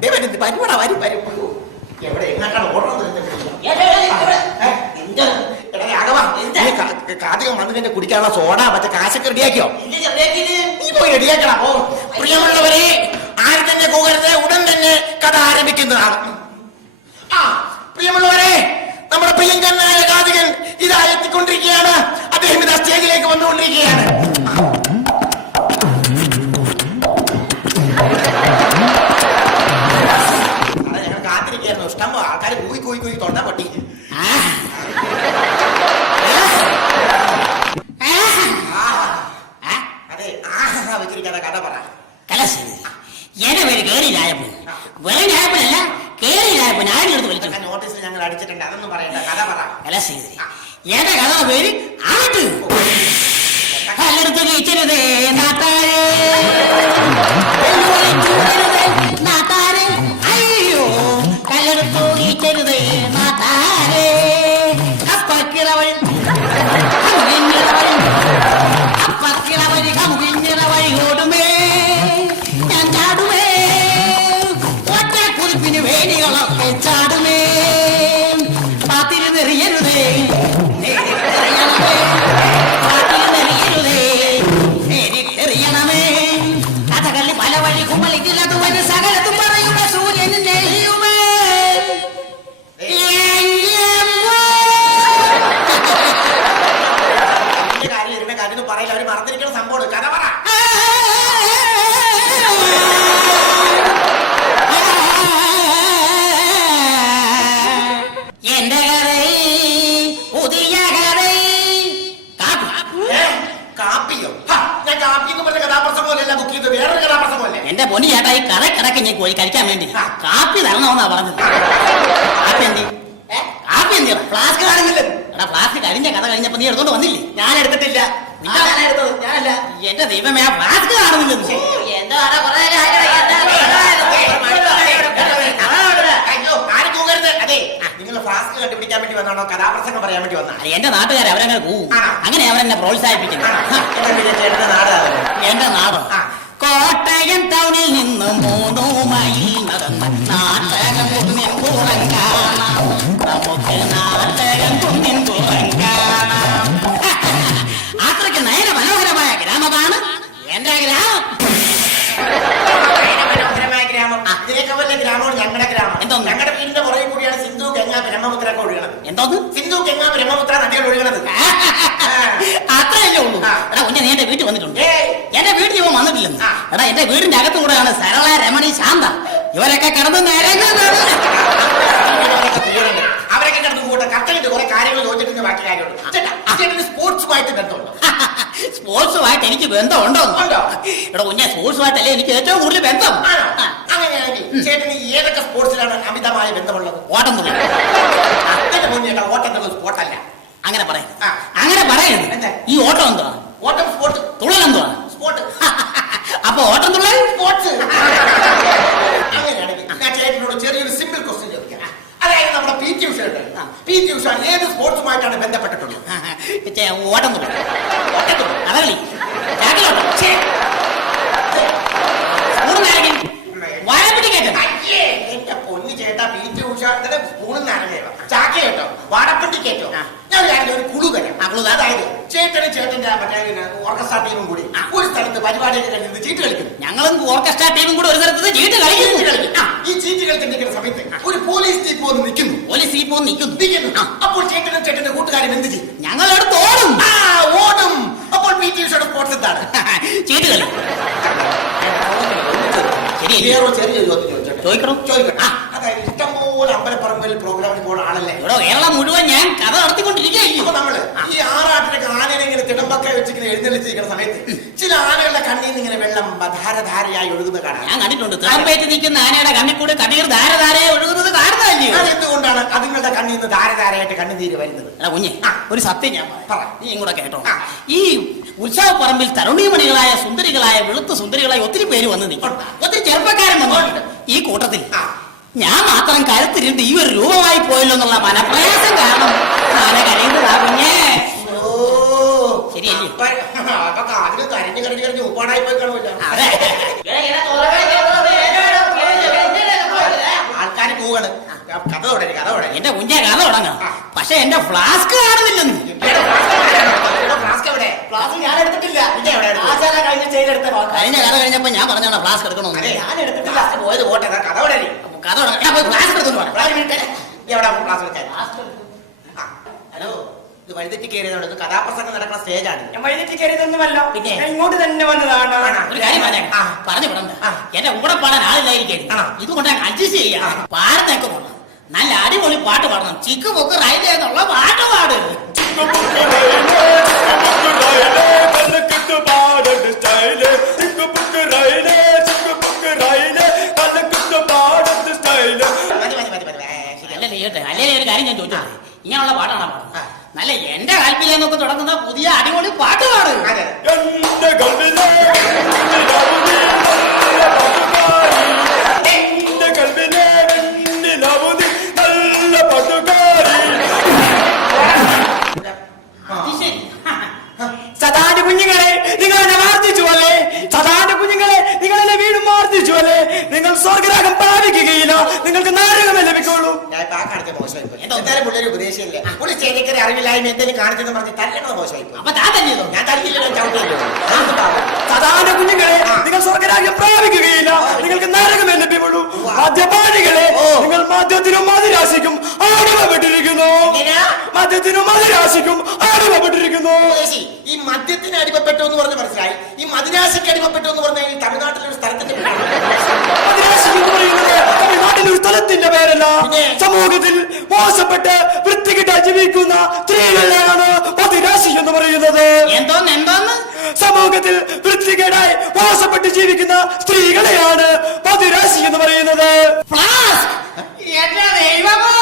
ദേ വരുന്നു, വരുവാടാ, വരും, വരും. എവിടെ? എങ്ങോട്ടാണ് കാർത്തികം വന്നു കഴിഞ്ഞാൽ കുടിക്കാനുള്ള സോഡ മറ്റേ കാശൊക്കെ റെഡിയാക്കിയോ? നീ പോയി റെഡിയാക്കണ. പ്രിയമുള്ളവരെ ആരും തന്നെ പോകരുത് ഉടൻ കൂയി കൂയി തൊണ്ട പട്ടി. ആ, അതെ കഥ പറ. എന്റെ പേര് വെറും രായപ്പനല്ല വിളിച്ചു? നോട്ടീസിൽ ഞങ്ങൾ അടിച്ചിട്ടുണ്ട് അതൊന്നും പറയണ്ട കഥ പറ. കലശി എന്റെ കഥ പേര് ആട്ട്. കല്ലെടുത്ത് വീച്ചരുതേ നാട്ടാരെ ഞാൻ ചാടുമേ ഒറ്റ കുറിപ്പിന് വേദികളൊക്കെ കിടക്ക് കോഴി കഴിക്കാൻ വേണ്ടി കാപ്പി തരണമെന്നാ പറഞ്ഞത് കാപ്പി എന്തി കാപ്പി എന്തി ഫ്ലാസ്ക് കാണുന്നില്ല എടാ ഫ്ലാസ്ക് കഴിഞ്ഞ കഥ കഴിഞ്ഞപ്പോ നീ എടുത്തോണ്ട് വന്നില്ലേ ഞാൻ എടുത്തിട്ടില്ല ഞാനല്ല എന്റെ ദൈവമേ ആ ഫ്ലാസ്ക് കാണുന്നില്ലെന്ന് നിങ്ങൾ ഫ്ലാസ്ക് കണ്ടുപിടിക്കാൻ വേണ്ടി വന്നാണോ കഥാപ്രസംഗം പറയാൻ വേണ്ടി എന്റെ നാട്ടുകാരെ അവരങ്ങനെ പോവും? അങ്ങനെ അവരെന്നെ പ്രോത്സാഹിപ്പിക്കുന്നു എന്റെ നാടാണ് എന്റെ നാടോ ആ. കോട്ടയം ടൗണിൽ നിന്ന് മൂന്നു മൈൽ നടന്ന് നാട്ടകം കുന്നിൻ പുറം കാണാം. നമുക്ക് നാട്ടകം കുന്നിൻ പുറം കാണാം. അത്രയ്ക്ക് നയന മനോഹരമായ ഗ്രാമമാണ് എന്റെ ഗ്രാമം. മനോഹരമായ ഗ്രാമം. ഇതിനേക്കാൾ വലിയ ഗ്രാമമാണ് ഞങ്ങളുടെ ഗ്രാമം. എന്തോ ഞങ്ങളുടെ വീടിന്റെ പുറകെ കൂടിയാണ് സിന്ധു ഗംഗ ബ്രഹ്മപുത്ര ഒക്കെ ഒഴുകണത്. എന്തോന്ന്? സിന്ധു ഗംഗ ബ്രഹ്മപുത്ര നദികൾ ഒഴുകണത്. അത്രയല്ലേ ഉള്ളൂ? കുഞ്ഞെ നീ എന്റെ വീട്ടിൽ വന്നിട്ടുണ്ട് ഏയ്. എന്റെ വീട്ടിൽ ഇവൻ വന്നിട്ടില്ലെന്ന് ആ. എടാ എന്റെ വീടിന്റെ അകത്തു കൂടെയാണ് സരള രമണി ശാന്ത. ഇവരൊക്കെ കിടന്ന് നേരെ അവരൊക്കെ കിടന്ന് കൂട്ടെ കറക്റ്റായിട്ട് കുറെ കാര്യങ്ങൾ ചോദിച്ചിട്ട് ബാക്കി കാര്യമുണ്ട്. സ്പോർട്സുമായിട്ട് ബന്ധമുണ്ട്? സ്പോർട്സുമായിട്ട് എനിക്ക് ബന്ധമുണ്ടോ? എടാ കുഞ്ഞെ സ്പോർട്സുമായിട്ടല്ലേ എനിക്ക് ഏറ്റവും കൂടുതൽ ബന്ധം. അങ്ങനെയാണെങ്കിൽ ചേട്ടന് ഏതൊക്കെ സ്പോർട്സിലാണ് അമിതമായ ബന്ധമുള്ളത്? ഓട്ടം ഓട്ടം സ്പോർട്ടല്ല അങ്ങനെ പറയരുത്. അങ്ങനെ പറയരുത്. ഈ ഓട്ടം എന്താ ഓട്ടം സ്പോർട്ട് അപ്പൊ ഓട്ടം തുള്ളൽ സ്പോർട്സ് അങ്ങനെയാണെങ്കിൽ ഞാൻ ചേട്ടനോട് ചെറിയൊരു സിമ്പിൾ ക്വസ്റ്റ്യൻ ചോദിക്കാം. അതായത് നമ്മുടെ P T Usha. P T Usha ഏത് സ്പോർട്സുമായിട്ടാണ് ബന്ധപ്പെട്ടിട്ടുള്ളത്? ഓട്ടം തുള്ളൽ. അതകളി ചാക്കിലോട്ടം ഛേ, വാഴപ്പിടി കയറ്റം അയ്യേ, എന്റെ പൊന്നു ചേട്ടാ പി ടി ഉഷ ഇതിന്റെ സ്കൂളിൽ നിന്നാണ് കേട്ടോ വാടപ്പണ്ടി കേട്ടോ ആ. ഞാൻ ഒരു കുളു തരാം. ആ, കുളു. അതായത് ചേട്ടനും ചേട്ടന്റെ മറ്റേ ഓർക്കസ്ട്രാ ടീമും കൂടി ഒരു സ്ഥലത്ത് പരിപാടിയൊക്കെ കഴിഞ്ഞത് ചീട്ട് കളിക്കും ഞങ്ങളും ഓർക്കസ്ട്രാ ടീമും കൂടി ഒരു സ്ഥലത്ത് ചീട്ട് കളിക്കുന്നു കളിക്കും ഈ ചീറ്റ് കളിക്കുന്ന സമയത്ത് ഒരു പോലീസ് ജീപ്പ് വന്ന് നിൽക്കുന്നു പോലീസ് ജീപ്പ് വന്ന് നിൽക്കുന്നു നിൽക്കുന്നു അപ്പോൾ ചേട്ടനും ചേട്ടന്റെ കൂട്ടുകാരും എന്ത് ചെയ്യും ഞങ്ങളടുത്ത് ഓടും ആ ഓടും അപ്പോൾ പി ടി ഉഷയുടെ സ്പോർട്സ് എന്താണ് ചീട്ട് കളി ചോദ്യം ചോദിച്ചോട്ടെ ചോദിക്കണം അമ്പലപ്പറമ്പിൽ പ്രോഗ്രാമിന് പോകുന്ന ആളല്ലേ? ഇവിടെ കേരളം മുഴുവൻ ഞാൻ കഥ നടത്തിക്കൊണ്ടിരിക്കുകയല്ലോ ഇപ്പൊ നമ്മൾ ഈ ആറാട്ടിനൊക്കെ ആനനെ ഇങ്ങനെ തിടമ്പക്ക വെച്ചിങ്ങനെ എഴുന്നള്ളിച്ചിരിക്കുന്ന സമയത്ത് ചില ആനകളുടെ കണ്ണിൽ നിന്ന് ഇങ്ങനെ വെള്ളം ധാരധാരയായി ഒഴുകുന്നത് കാണാം. ഞാൻ കണ്ടിട്ടുണ്ട്. തിളമ്പേറ്റ് നിൽക്കുന്ന ആനയുടെ കണ്ണിൽ കൂടെ കണ്ണീർ ധാരധാരയായി ഒഴുകുന്നത് കാണുന്നതല്ലയോ? അതെന്തുകൊണ്ടാണ് അതുങ്ങളുടെ കണ്ണിൽ നിന്ന് ധാരധാരയായിട്ട് കണ്ണുനീര് വരുന്നത്? അല്ല കുഞ്ഞെ ഒരു സത്യം ഞാൻ പറ. നീ കൂടെ കേട്ടോ. ഈ ഉത്സവ പറമ്പിൽ തരുണീമണികളായ സുന്ദരികളായ വെളുത്ത സുന്ദരികളായ ഒത്തിരി പേര് വന്ന് നിൽക്കും ഒത്തിരി ചെറുപ്പക്കാരൻ വന്നു ഈ കൂട്ടത്തിൽ. ഞാൻ മാത്രം കരുത്തിരുണ്ട് ഈ ഒരു രൂപമായി പോയല്ലോ എന്നുള്ള മനപ്രയാസം കാരണം. ആന കരയുന്നതാ കുഞ്ഞേ. ഓ ശരിയല്ലേ? അപ്പൊ അപ്പൊ കാതിൽ കരഞ്ഞു കരഞ്ഞു കരഞ്ഞു ഉപ്പാടായി പോയി കാണുമല്ലോ. അതെ. കഥ തുടങ്ങി കഥ തുടങ്ങി. എന്റെ കുഞ്ഞെ കഥ തുടങ്ങാം പക്ഷെ എന്റെ ഫ്ലാസ്ക് കാണുന്നില്ലെന്ന് ഫ്ലാസ്ക് എവിടെ? ക്ലാസ് ഞാൻ എടുത്തിട്ടില്ല. പിന്നെ എവിടെ എടുത്തത്? ആശാന കഴിഞ്ഞ കഥ കഴിഞ്ഞപ്പോ ഞാൻ പറഞ്ഞോളാം ഫ്ലാസ്ക് എടുക്കണോ എടുക്കണമെന്ന് ഞാൻ എടുത്തിട്ടില്ല. പോയത് പോട്ടെ കഥ തുടങ്ങി. കഥ ആ, ഹലോ ഇത് വഴിതെറ്റി കയറിയതാണ് കഥാപ്രസംഗം നടക്കുന്ന സ്റ്റേജാണ് ഞാൻ വഴിതെറ്റി കയറിയതൊന്നുമല്ല പിന്നെ? ഞാൻ ഇങ്ങോട്ട് തന്നെ വന്നതാണ്? ഒരു കാര്യം പറഞ്ഞേ ആ. പറഞ്ഞു വിടണ്ട. എന്റെ കൂടെ പാടാൻ ആളില്ലായിരിക്കും ആണോ? ഇതുകൊണ്ട് അഡ്ജസ്റ്റ് ചെയ്യാം പാടത്തേക്ക് പോകണം നല്ല അടിപൊളി പാട്ട് പാടണം ചിക്ക് പൊക്ക് റൈറ്റ് എന്നുള്ള പാട്ട് പാട് മതി ഏ, ചെയ്യട്ടെ അല്ലേ ഒരു കാര്യം ഞാൻ ചോദിച്ചു ഇങ്ങനെയുള്ള പാട്ടാണ്. പാടുന്നത്? നല്ല എന്റെ കാൽപ്പിലെന്നൊക്കെ തുടങ്ങുന്ന പുതിയ അടിപൊളി പാട്ട് പാട് ആ കാണിച്ച? എന്തായാലും പുള്ളിയൊരു ഒരു ഉപദേശിയല്ലേ? പുള്ളി ചെറിയ അറിവില്ലായ്മ എന്തെങ്കിലും കാണിച്ചെന്ന് പറഞ്ഞ് തല്ലണത് മോശമായി അപ്പൊ താൻ തന്നെ ചെയ്തോ? ഞാൻ സദാന്റെ കുഞ്ഞുങ്ങളെ നിങ്ങൾ സ്വർഗരാജ്യം പ്രാപിക്കുകയില്ല. നിങ്ങൾക്ക് നരകമേ ലഭ്യമുള്ളൂ മദ്യപാനികളെ നിങ്ങൾ മദ്യത്തിനും മതിരാശിക്കും? മദ്യത്തിനും മതിരാശിക്കും ഈ മദ്യത്തിന് അടിമപ്പെട്ടു എന്ന് പറഞ്ഞ് മനസ്സിലായി. ഈ മദിരാശിക്ക് അടിമപ്പെട്ടു എന്ന് പറഞ്ഞാൽ ഈ തമിഴ്നാട്ടിലെ ഒരു സ്ഥലത്തിന്റെ ആൾക്കാരല്ല സമൂഹത്തിൽ മോശപ്പെട്ട് വൃത്തികിട്ട ജീവിക്കുന്ന സ്ത്രീകളെയാണ് പതിരാശി എന്ന് പറയുന്നത്. എന്തോന്ന് എന്തോന്ന്? സമൂഹത്തിൽ വൃത്തികേടായി മോശപ്പെട്ട് ജീവിക്കുന്ന സ്ത്രീകളെയാണ് പതിരാശി എന്ന് പറയുന്നത്. ദൈവമോ?